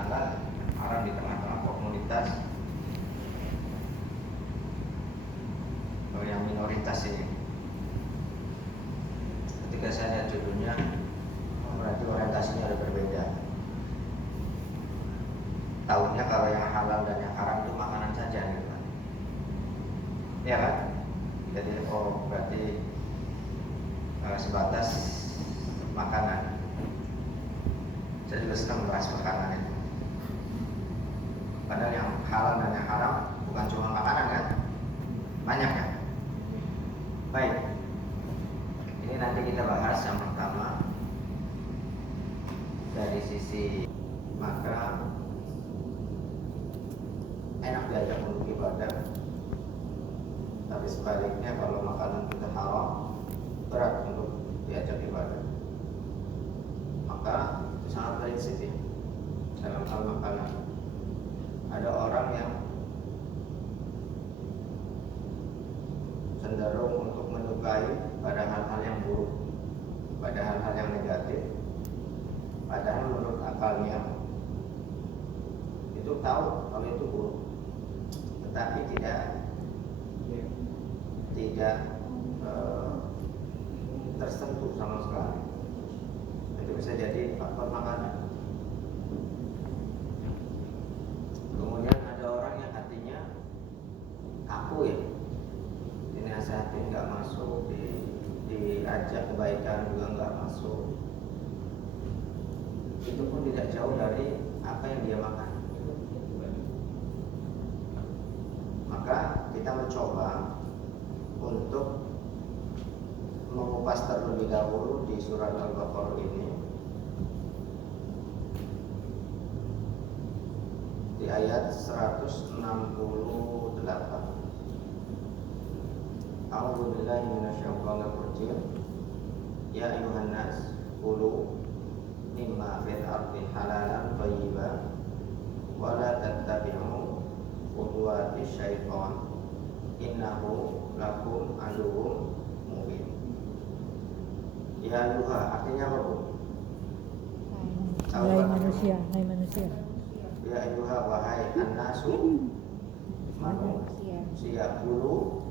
halal, haram di tengah-tengah komunitas yang minoritas ini. Ketika saya lihat judulnya, berarti orientasinya ada berbeda. Tahunya kalau yang halal dan yang haram itu makanan saja gitu kan. Ya kan? Jadi berarti sebatas makanan. Saya juga senang membahas makanan itu. Padahal yang halal dan yang haram bukan cuma makanan kan? Banyak kan? Baik. Ini nanti kita bahas yang pertama dari sisi maka enak diajak untuk ibadah, tapi sebaliknya kalau makanan kita haram berat untuk diajak ibadah. Maka itu sangat prinsip ya dalam hal makanan. Ada orang yang cenderung untuk menyukai pada hal-hal yang buruk, pada hal-hal yang negatif, padahal menurut akalnya itu tahu kalau itu buruk, tetapi tidak tersentuh sama sekali. Itu bisa jadi faktor makanan. Kemudian ada orang yang hatinya kaku ya, dinasihatin nggak masuk, diajak kebaikan juga nggak masuk. Itu pun tidak jauh dari apa yang dia makan. Maka kita mencoba untuk mengupas terlebih dahulu di surat Al-Baqarah ini di ayat 168. A'udzu billahi minasyaitonir rajim. Ya ayyuhan nas kulu mimma fil ardi halalan thayyiban wa la tattabi'u khutuwati syaitan innahu lakum aduwwum mubin. Ya ayyuha artinya apa Bu? Hai manusia. Ya ayyuha wahai an-nasu manusia kulu.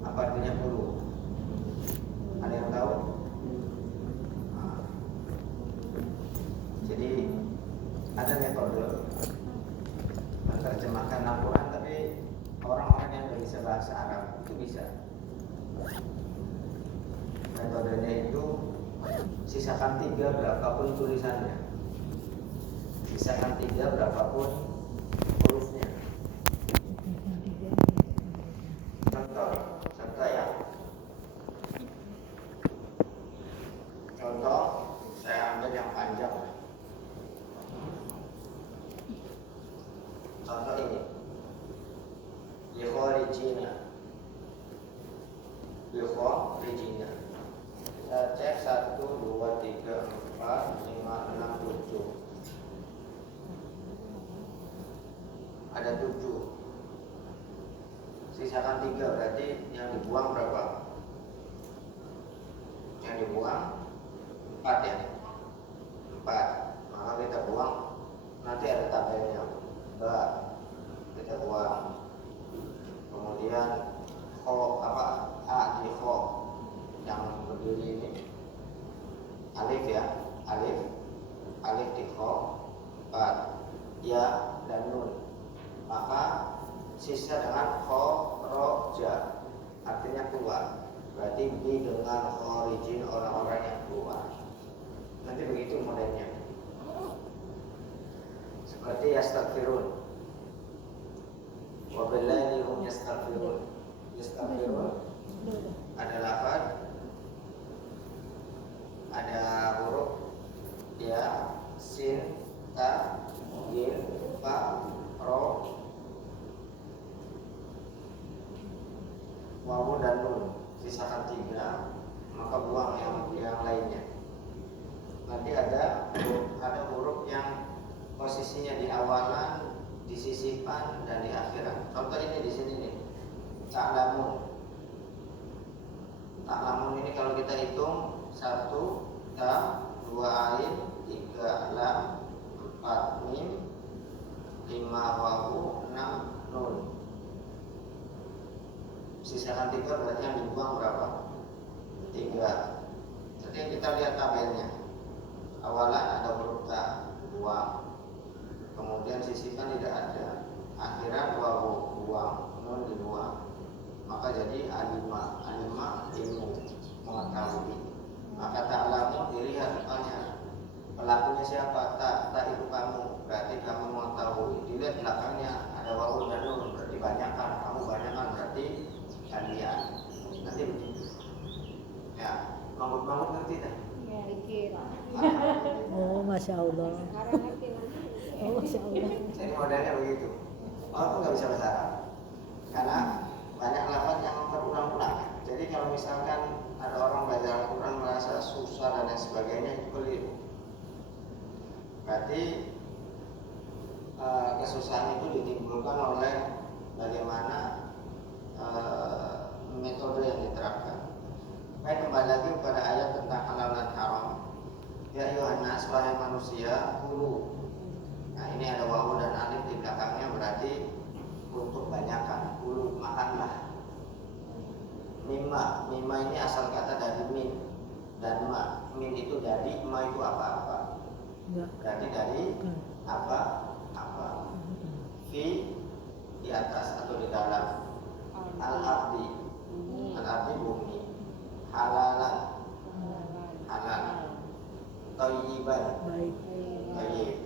Apa artinya kulu? Ada yang tahu? Jadi ada metode menerjemahkan Al-Quran, tapi orang-orang yang tidak bisa bahasa Arab itu bisa. Metodenya itu sisakan 3 berapapun tulisannya, sisakan 3 berapapun hurufnya. Contoh saya ambil yang panjang. Contoh ini, likhorijina. Kita cek 1, 2, 3, 4, 5, 6, 7. Ada 7. Sisakan 3 berarti yang dibuang berapa? Yang dibuang 4 ya. 4. Maka kita buang, nanti ada tabelnya. Kita buang. Kemudian a di kho yang berdiri ini alif ya, alif di kho 4 ya dan nun, maka sisa dengan kho ro ja artinya keluar, berarti bi dengan khorijin orang-orang yang keluar. Nanti begitu modelnya. Seperti yastaghfirun, wa billahi hum yastaghfirun. Yastaghfirun ada lafaz, ada huruf ya, sin, ta, yin, fa, ro, wawu dan nun. Sisakan 3, maka buang yang lainnya. Nanti ada huruf yang posisinya di awalan, di sisipan dan di akhiran. Contoh ini di sini nih, ta'lamun. Ta'lamun ini kalau kita hitung 1 ta, 2 ain, 3 lam, 4 mim, 3 berarti yang dibuang berapa? 3. Jadi kita lihat tabelnya. Awalan ada huruf ta, buang. Kemudian sisihkan tidak ada. Akhiran wawu, buang, nun dibuang. Maka jadi alima, ilmu, mengetahui. Maka ta'lamu dilihat depannya. Pelakunya siapa? Tak itu kamu. Berarti kamu mengetahui. Dilihat belakangnya ada wawu dan nun, berarti banyakkan. Kamu banyakkan berarti kalian. Nanti begitu. Ya, bangun ngerti tak? Ya, dikit. Oh, Masya Allah. Sekarang ngerti nanti. Oh, Masya Allah. Jadi modelnya begitu. Walaupun nggak bisa bahasa Arab, karena banyak lafaz yang terulang-ulang. Jadi kalau misalkan ada orang belajar Al-Quran merasa susah dan lain sebagainya, itu keliru. Berarti kesusahan itu ditimbulkan oleh bagaimana metode yang diterapkan. Baik, kembali lagi kepada ayat tentang halal dan haram. Ya Yohanes, wahai manusia, kulu. Nah, ini ada wawu dan alif di belakangnya, berarti untuk banyakkan. Kulu, makanlah. Mimma ini asal kata dari min dan ma. Min itu dari, ma itu apa-apa. Berarti dari apa-apa. Fi di atas atau di dalam. Al-ardi bumi. Halalan thayyiban thayyib.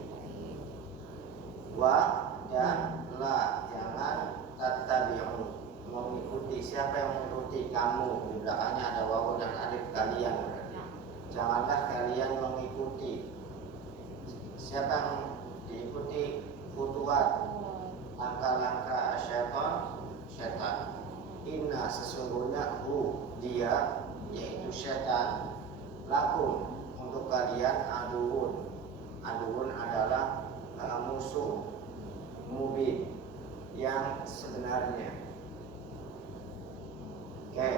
Wa dan la, jangan tattabi'u, mengikuti. Siapa yang mengikuti? Kamu. Di belakangnya ada wawu dan alif, kalian. Janganlah kalian mengikuti. Siapa yang diikuti? Khutuwat, langkah-langkah syaitan. Inna, sesungguhnya dia, yaitu syaitan, lakum, untuk kalian aduun adalah musuh mubin yang sebenarnya. Oke.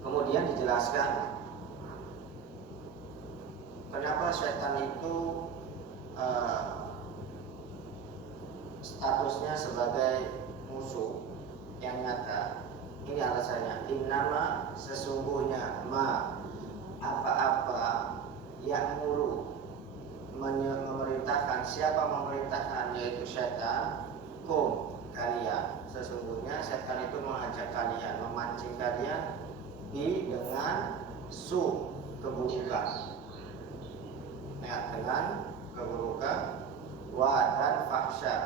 Kemudian dijelaskan kenapa syaitan itu statusnya sebagai musuh yang nyata. Ini alasannya. Innama, sesungguhnya, ma, apa-apa, yang memerintahkan. Siapa memerintahkan? Yaitu syaitan. Kum, kalian. Sesungguhnya syaitan itu mengajak kalian, memancing kalian dengan keburukan. Ya, dengan keburukan. Wa dan fahsya,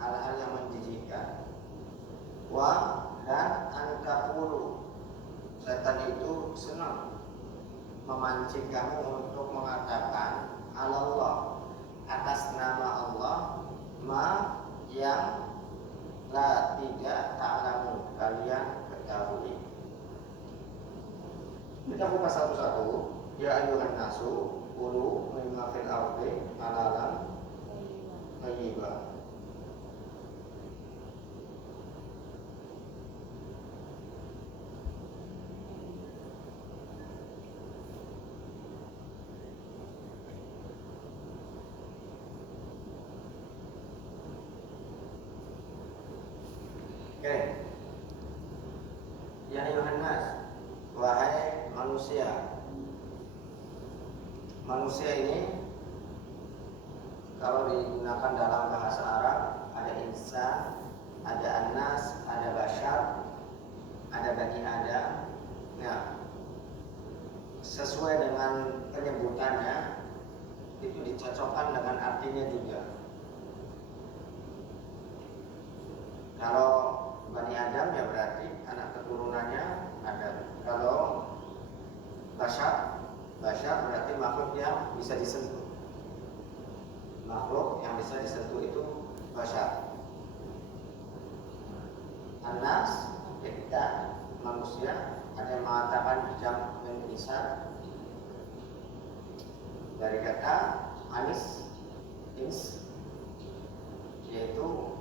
hal-hal yang menjijikkan. Wa dan antaqulu, setan itu senang memancing kamu untuk mengatakan Allah, atas nama Allah, ma, yang la, tidak, ta'lamu, kalian ketahui. Kita buka satu-satu. Ya ayuhan nasu kulu mimma fil ardi halalan thayyiban. Oke. Ya Yohanes, wahai manusia. Manusia ini kalau digunakan dalam bahasa Arab ada insan, ada anas, ada bashar, ada bani Adam. Nah, sesuai dengan penyebutannya itu dicocokkan dengan artinya juga. Kalau Bani Adam ya berarti anak keturunannya Adam. Kalau Bashar berarti makhluk yang bisa disentuh. Makhluk yang bisa disentuh itu Bashar. Anas, ya kita manusia. Ada yang mengatakan jam dan insan dari kata anis, ins, yaitu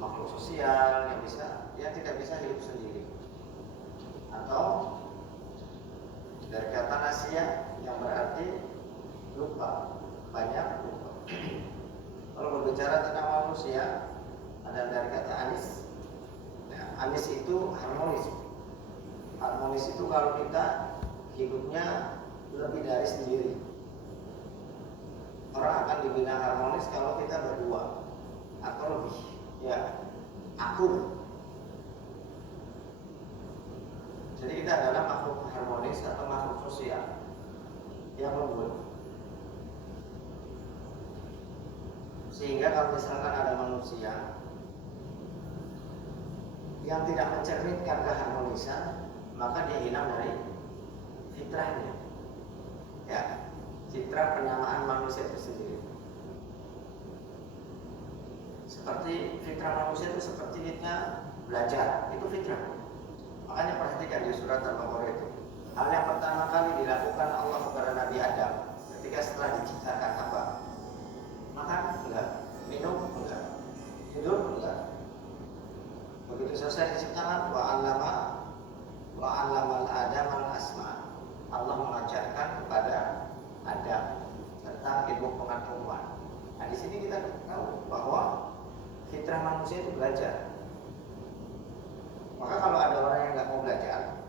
makhluk sosial yang tidak bisa hidup sendiri. Atau dari kata nasia yang berarti lupa, banyak lupa. Kalau berbicara tentang manusia ada dari kata anis. Nah, Ya, anis itu harmonis. Harmonis itu kalau kita hidupnya lebih dari sendiri. Orang akan dibina harmonis kalau kita berdua atau lebih. Ya, aku. Jadi kita adalah makhluk harmonis atau makhluk sosial yang lembut. Sehingga kalau misalkan ada manusia yang tidak mencerminkan keharmonisan, maka dia hilang dari fitrahnya. Ya, fitrah penyamaan manusia itu sendiri. Seperti fitrah manusia itu seperti kita belajar, itu fitrah. Makanya perhatikan di surat Al-Baqarah itu. Hal yang pertama kali dilakukan Allah kepada Nabi Adam ketika setelah diciptakan apa? Makan enggak, minum enggak, tidur enggak. Begitu selesai diciptakan wa 'allamal Adam al-asma. Allah mengajarkan kepada Adam tentang ilmu pengetahuan. Nah, di sini kita tahu bahwa fitrah manusia itu belajar. Maka kalau ada orang yang nggak mau belajar,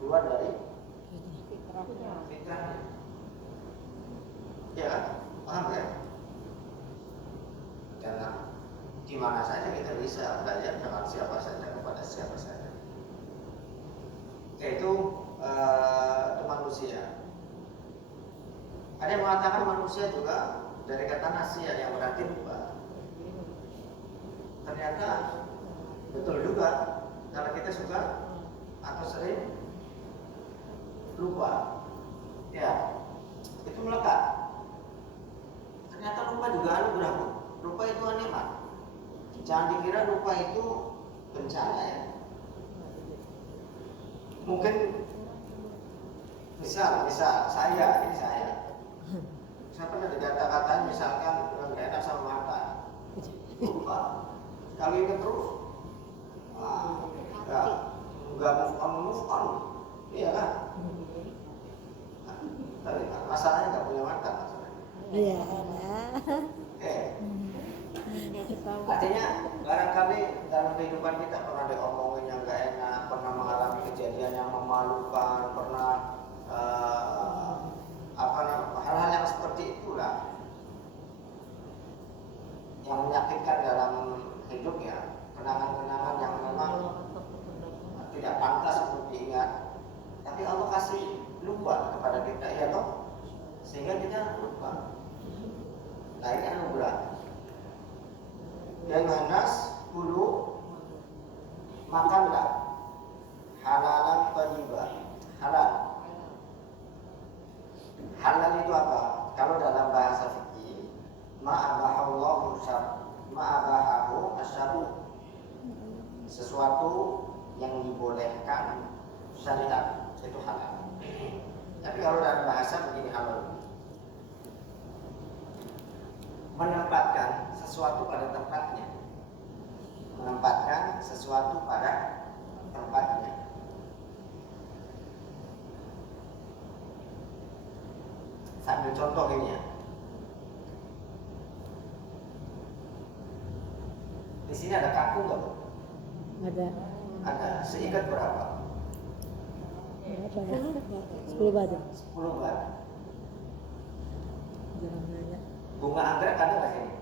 keluar dari fitrahnya. Ya kan? Paham ya? Karena di mana saja kita bisa belajar dengan siapa saja kepada siapa saja. Yaitu manusia. Ada yang mengatakan manusia juga dari kata nasia yang berarti lupa. Ternyata betul juga kalau kita suka atau sering lupa, ya itu melekat. Ternyata lupa juga anugerah. Lupa itu nikmat. Jangan dikira lupa itu bencana ya. Mungkin misal saya pernah dikata-katain misalkan nggak enak sama makan, lupa. Kalau ingat terus, nggak move on, iya kan? Tapi masalahnya nggak punya makan masalahnya. Iya. Artinya barangkali dalam kehidupan kita pernah diomongin yang nggak enak, pernah mengalami kejadian yang memalukan, pernah hal-hal yang seperti itulah yang menyakitkan dalam hidup ya, kenangan-kenangan yang memang tidak pantas untuk diingat, tapi Allah kasih lupa kepada kita ya toh, sehingga kita lupa. Nah ini anugerah. Dan Hanas dulu makanlah halalan thayyiban. Halal itu apa? Kalau dalam bahasa fikih, ma'abahallahu asyabu, sesuatu yang dibolehkan syariat itu halal. Tapi kalau dalam bahasa begini halal, menempatkan sesuatu pada tempatnya. Menempatkan sesuatu pada tempatnya. Sambil contoh ini ya. Di sini ada kangkung nggak Bu? Ada. Ada. Seikat berapa? Berapa ya? 10 bat. 10 bat. Jangan nanya. Bunga anggrek ada nggak sini?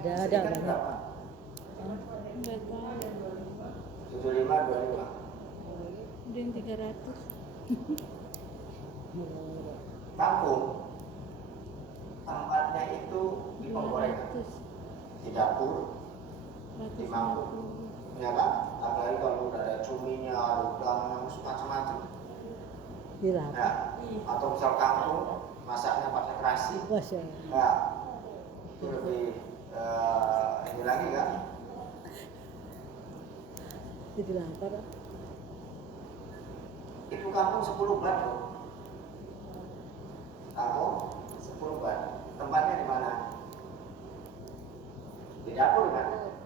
Ada Seikat banyak. berapa? Enggak tahu. 75, 25. Ada yang 300. Kangkung tempatnya itu di penggorengan, di dapur, di mangkuk, ya kan? Apalagi kalau udah ada cuminya, udang, macam-macam. Hilang. Nah, atau misal kangkung masaknya pakai terasi, Masya Allah. nah itu lebih ini lagi kan? Jadi lapar. Itu kangkung 10 bat loh. Kangkung 10 bat. Tempatnya di mana? Di dapur kan?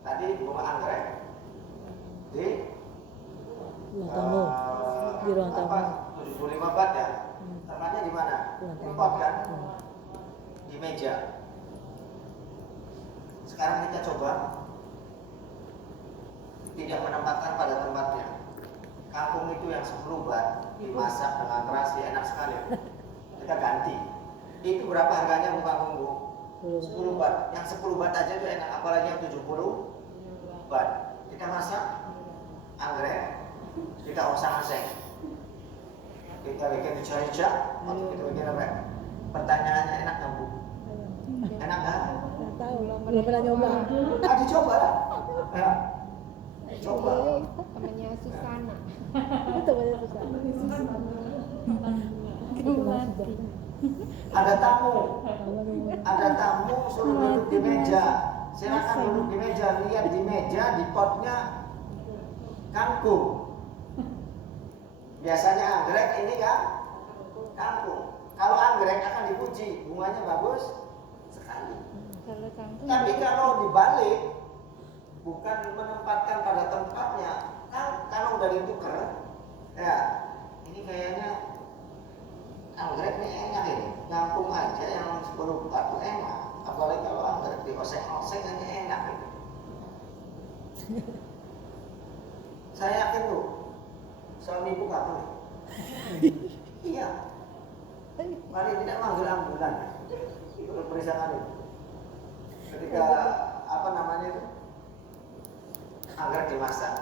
Tadi bunga anggrek di Ruang tamu. Di ruang tamu. 75 bat ya. Tempatnya di mana? Ruang Di tamu. pot kan? Di meja. Sekarang kita coba tidak menempatkan pada tempatnya. Kangkung itu yang 10 bat dimasak dengan terasi enak sekali. Kita ganti. Itu berapa harganya Bu Kangkung Bu? 10 bat. Yang 10 bat aja itu enak, apalagi yang 70 bat. Kita masak anggrek, kita oseng-oseng. Kita bikin rica-rica, atau kita bikin apa? Pertanyaannya enak nggak Bu? Enak nggak? Nggak tahu, belum pernah nyoba. Ah, dicoba lah. Ya. Coba. Temannya Susana. Itu banyak susah. Ada tamu suruh duduk di meja. Silakan duduk di meja, lihat di meja di potnya kangkung. Biasanya anggrek, ini kan kangkung. Kalau anggrek akan dipuji, bunganya bagus sekali. Kalau kangkung Tapi kalau dibalik, bukan menempatkan pada tempatnya, kan kalau udah ditukar, ya ini kayaknya anggrek ini enak ini, kangkung aja yang 10 bat enak, apalagi kalau anggrek dioseng-oseng aja enak gitu. Saya yakin tuh, suami ibu Katolik. Iya, paling tidak manggil ambulan untuk periksakan itu. Ketika apa namanya itu, anggrek dimasak.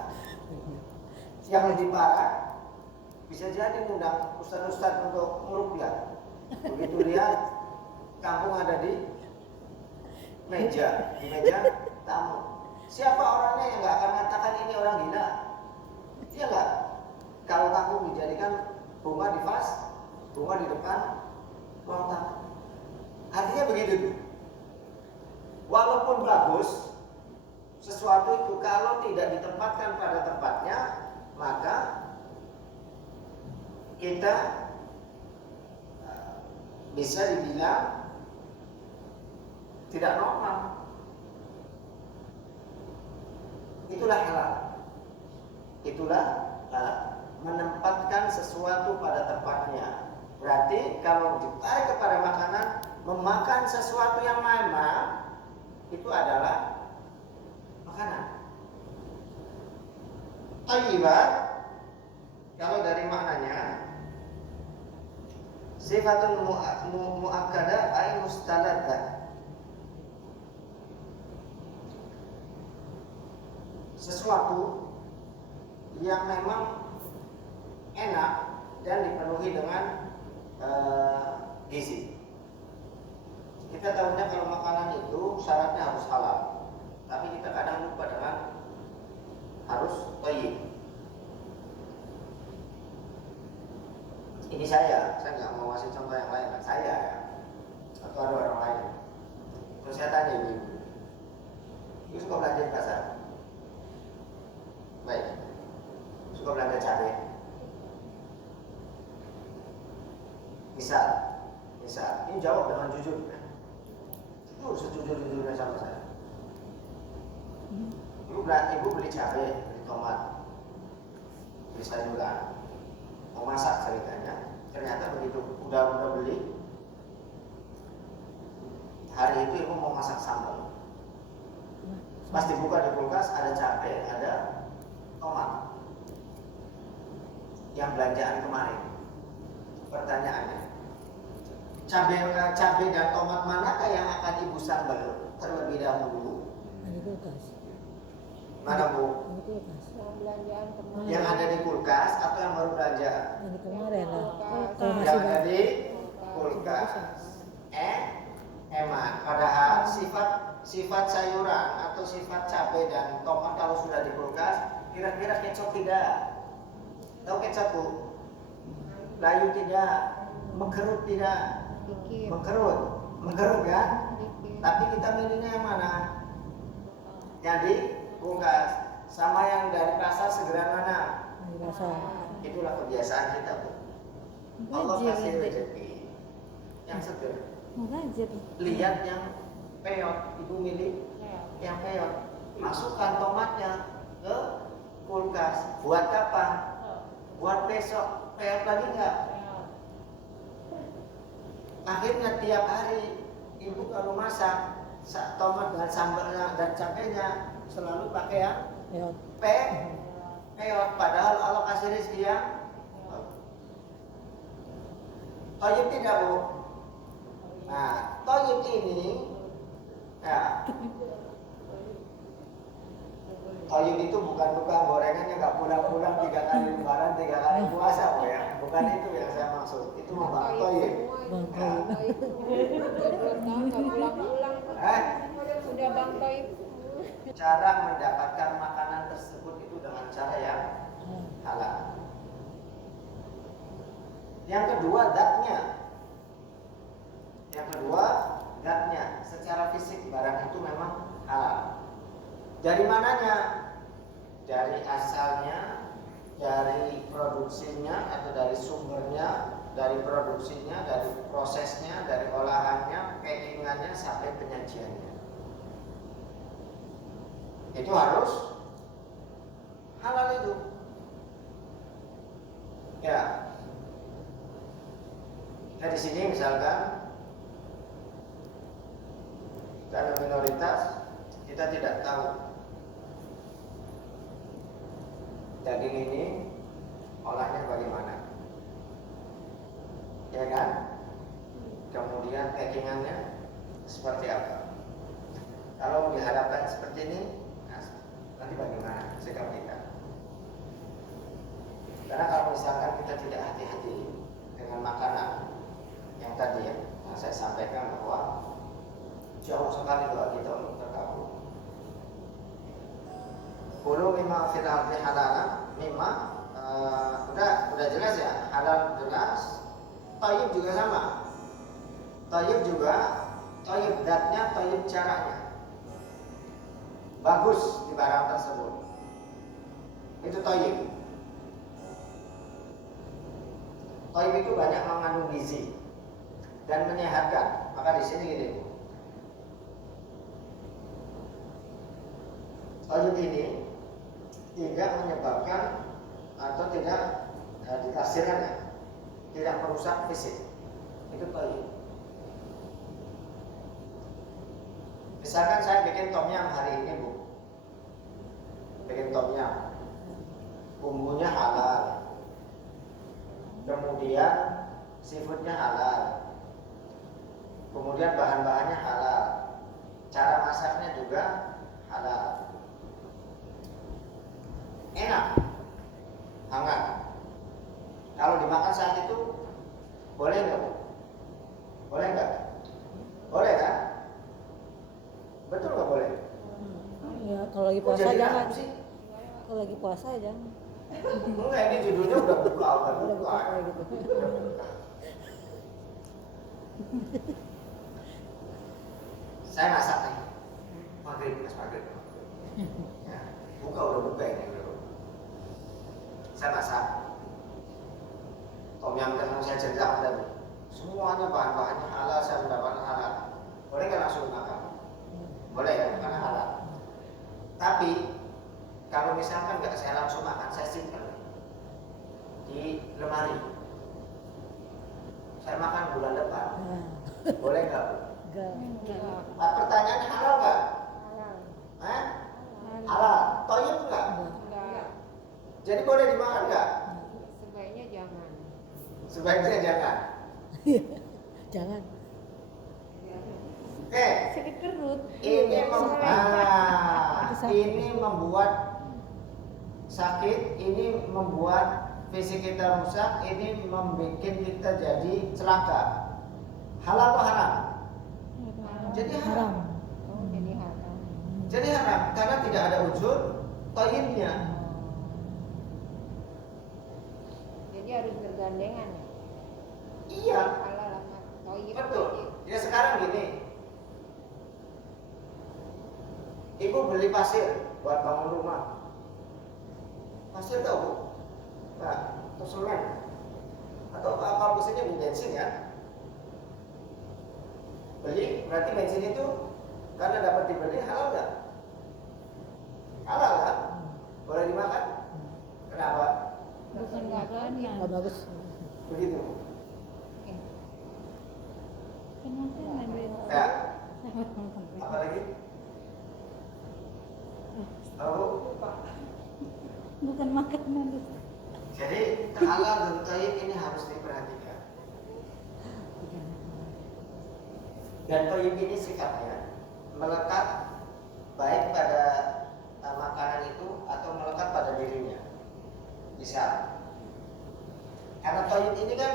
Yang lebih parah, bisa jadi ngundang ustaz-ustaz untuk ngeruqyah. Begitu lihat kangkung ada di meja tamu. Siapa orangnya yang nggak akan mengatakan ini orang gila? Iya nggak? Kalau kangkung dijadikan bunga di vas, bunga di depan ruang tamu. Artinya begitu tuh. Walaupun bagus, sesuatu itu kalau tidak ditempatkan pada tempatnya, maka kita bisa dibilang tidak normal. Itulah halal. Itulah halal. Menempatkan sesuatu pada tempatnya. Berarti kalau ditarik kepada makanan, memakan sesuatu yang memang itu adalah makanan. Thayyibat, kalau dari maknanya sifatun mu'akkadah ay mustaladdah, sesuatu yang memang enak dan dipenuhi dengan gizi. Kita tahunya kalau makanan itu syaratnya harus halal, tapi kita kadang lupa dengan harus thayyib. Ini saya nggak mau kasih contoh yang lain, saya ya, atau ada orang lain. Terus saya tanya ibu suka belanja di pasar? Baik, suka belanja cabai? Misal, ini jawab dengan jujur. Itu sejujur-jujurnya sama saya. Ibu beli cabai, beli tomat, beli sayuran, mau masak ceritanya. Ternyata begitu udah beli, hari itu ibu mau masak sambal. Pas dibuka di kulkas ada cabai, ada tomat. Yang belanjaan kemarin. Pertanyaannya, cabai dan tomat manakah yang akan ibu sambal terlebih dahulu? Ada kulkas. Mana Bu? Ada kulkas. Yang belanjaan kemarin. Yang ada di kulkas atau yang baru belanja? Ada kemarin lah. Kulkas. Kalau masih Yang ada banyak. di kulkas. Emang padahal sifat sayuran atau sifat cabai dan tomat kalau sudah di kulkas, kira-kira kecap tidak? Tahu kecap Bu? Layu tidak, mengkerut tidak? Dikit. Mengkerut kan? Dikit. Tapi kita milihnya yang mana? Yang di kulkas. Sama yang dari pasar segera mana? Ada rasa. Itulah kebiasaan kita Bu. Allah kasih rezeki yang seger. Mubazir. Lihat yang peot, ibu milih yang peot. Masukkan tomatnya ke kulkas. Buat kapan? Buat besok. Peot lagi enggak? Akhirnya tiap hari ibu kalau masak tomat dan sambalnya dan cabenya selalu pakai yang Ya. P peot, padahal Allah kasih rezeki yang thayyib tidak, Bu. Nah, thayyib ini ya, thayyib itu bukan tukang gorengan yang nggak pulang-pulang 3 kali lebaran, 3 kali puasa, Bu ya. Bukan itu yang saya maksud. Itu mah Bang thayyib. Bang Toib. 2 tahun nggak pulang-pulang. Sudah Bang Toib. Cara mendapatkan makanan tersebut itu dengan cara yang halal. Yang kedua, zatnya. Yang kedua, zatnya. Secara fisik barang itu memang halal. Dari mananya? Dari asalnya, dari produksinya atau dari sumbernya, dari produksinya, dari prosesnya, dari olahannya, packingannya sampai penyajiannya. Itu harus halal itu. Ya. Nah di sini misalkan karena minoritas kita tidak tahu daging ini olahnya bagaimana, ya kan? Kemudian packingannya seperti apa? Kalau dihadapkan seperti ini, nanti bagaimana sikap kita? Karena kalau misalkan kita tidak hati-hati dengan makanan yang tadi yang saya sampaikan bahwa jauh sekali doa kita untuk terkabul. Kulu mimma fil ardi halalan mimma udah jelas ya, halal jelas. Thayyib juga sama. Thayyib juga, thayyib zatnya, thayyib caranya. Bagus di barang tersebut. Itu thayyib. Thayyib itu banyak mengandung gizi dan menyehatkan. Maka di sini gini, thayyib ini tidak menyebabkan atau tidak ditafsirkan ya, tidak merusak fisik. Itu thayyib. Misalkan saya bikin tom yum hari ini, Bu. Bikin tom yum. Bumbunya halal. Kemudian seafoodnya halal. Kemudian bahan-bahannya halal. Cara masaknya juga halal. Enak. Hangat. Kalau dimakan saat itu boleh nggak, Bu? Boleh nggak? Boleh kan? Betul nggak boleh? Ya, kalau lagi puasa jadi jangan. apa sih? Kalau lagi puasa jangan. Enggak, ini judulnya udah buka, Udah buka kayak gitu. Udah buka. Saya masak nih. Maghrib, mas maghrib. Ya, udah buka ini udah. Saya masak. Tom yum yang saya ceritakan tadi. Semuanya bahan-bahannya halal, saya mendapatkan halal. Boleh nggak langsung makan? Boleh ya, karena halal. Tapi kalau misalkan nggak saya langsung makan, saya simpan di lemari. Saya makan bulan depan. Boleh nggak, Bu? Enggak. Nah, pertanyaannya halal nggak? Halal. Hah? Halal. Thayyib nggak? Enggak. Jadi boleh dimakan nggak? Sebaiknya jangan. Sebaiknya jangan. Jangan. Oke. Sakit perut. Ini membuat sakit, ini membuat fisik kita rusak, ini membuat kita jadi celaka. Halal atau haram? Jadi haram. Oh, jadi haram. Jadi haram karena tidak ada unsur thayyibnya. Jadi harus bergandengan ya. Iya, Halal sama thayyib. betul. Ya sekarang gini, ibu beli pasir buat bangun rumah. Pasir tahu, Bu? Nah, atau semen, atau apa mesinnya bensin ya? Beli, berarti bensin itu karena dapat dibeli halal nggak? Halal kan? Boleh dimakan? Kenapa? Bukan nggak berani. Enggak bagus. Begitu. Kenapa nggak duit? Ya, apa lagi? Tahu? Bukan makanan. Jadi halal dan thayyib ini harus diperhatikan. Dan thayyib ini sifatnya melekat baik pada makanan itu atau melekat pada dirinya. Bisa. Karena thayyib ini kan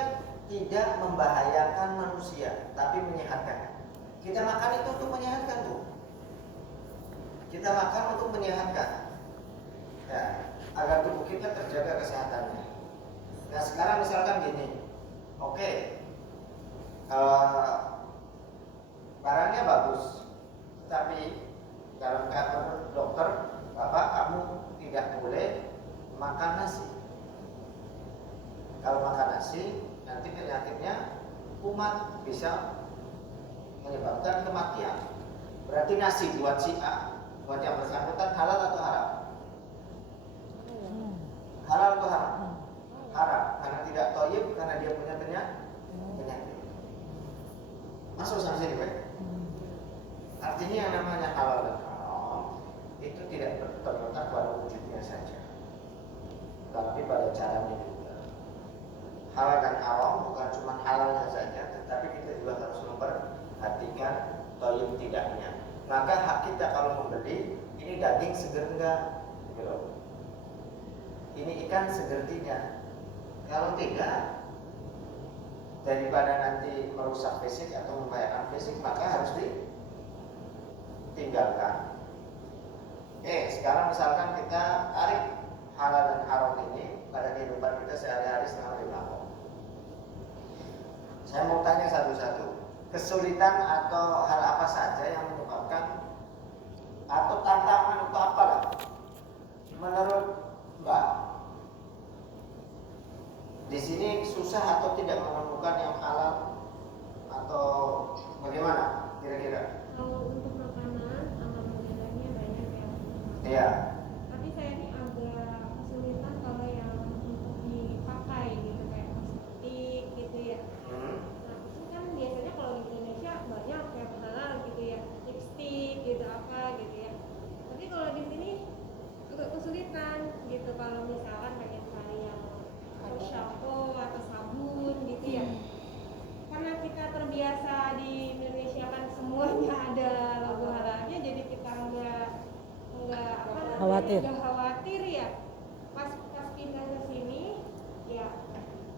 tidak membahayakan manusia, tapi menyehatkan. Kita makan itu untuk menyehatkan tuh. Kita makan untuk menyehatkan. Ya, agar tubuh kita terjaga kesehatannya. Nah sekarang misalkan gini, oke, barangnya bagus, tapi dalam kata dokter, Bapak kamu tidak boleh makan nasi. Kalau makan nasi, nanti penyakitnya kumat, bisa menyebabkan kematian. Berarti nasi buat si A, buat yang bersangkutan halal atau haram? Halal atau haram? Haram, karena tidak thayyib, karena dia punya penyakit. Masuk sampai sini, Pak? Artinya yang namanya halal dan haram itu tidak terletak pada wujudnya saja, tapi pada caranya juga. Halal dan haram bukan cuma halalnya saja, tetapi kita juga harus memperhatikan thayyib tidaknya. Maka hak kita kalau membeli, ini daging seger enggak? Gitu. Ini ikan seger tidak? Kalau tidak, daripada nanti merusak fisik atau membahayakan fisik, maka harus ditinggalkan. Oke, sekarang misalkan kita tarik halal dan haram ini pada kehidupan kita sehari-hari setelah berlaku. Saya mau tanya satu-satu, kesulitan atau hal apa saja yang menyebabkan atau tantangan atau apalah menurut Mbak di sini susah atau tidak menemukan yang halal atau bagaimana kira-kira? Kalau untuk makanan, alhamdulillahnya banyak ya. Iya. Tapi saya ini agak kesulitan kalau yang untuk dipakai gitu kayak kosmetik gitu ya. Nah itu kan biasanya kalau di Indonesia banyak kayak halal gitu ya, lipstick gitu apa gitu ya. Tapi kalau di sini agak kesulitan gitu kalau misalkan pengen cari yang shampoo atau sabun gitu ya. Karena kita terbiasa di Indonesia kan semuanya ada logo halalnya, jadi kita nggak Khawatir. khawatir ya. Pas pindah ke sini ya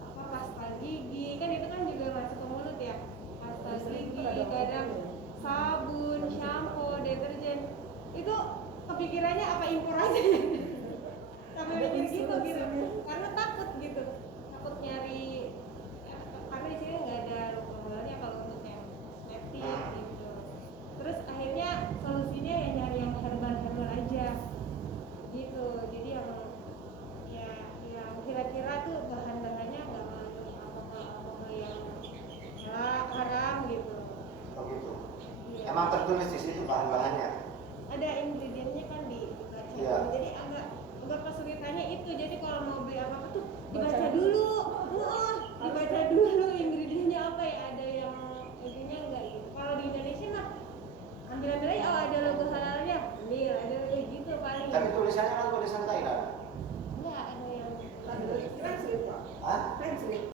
apa pasta gigi kan itu kan juga masuk ke mulut ya, pasta gigi, kadang sabun, shampoo, deterjen itu kepikirannya apa impor aja sampai mikir gitu karena takut gitu, takut nyari ya, karena di sini nggak ada logo halalnya kalau untuk yang kosmetik gitu. Terus akhirnya solusinya ya nyari yang herbal aja gitu. Jadi yang kira-kira tuh bahan-bahannya nggak mengandung alkohol yang haram gitu. Oh gitu. Iya. Emang tertulis di situ bahan-bahannya? Ada ingredientnya kan dibaca. Iya. Jadi agak kesulitannya itu. Jadi kalau mau beli apa-apa tuh dibaca dulu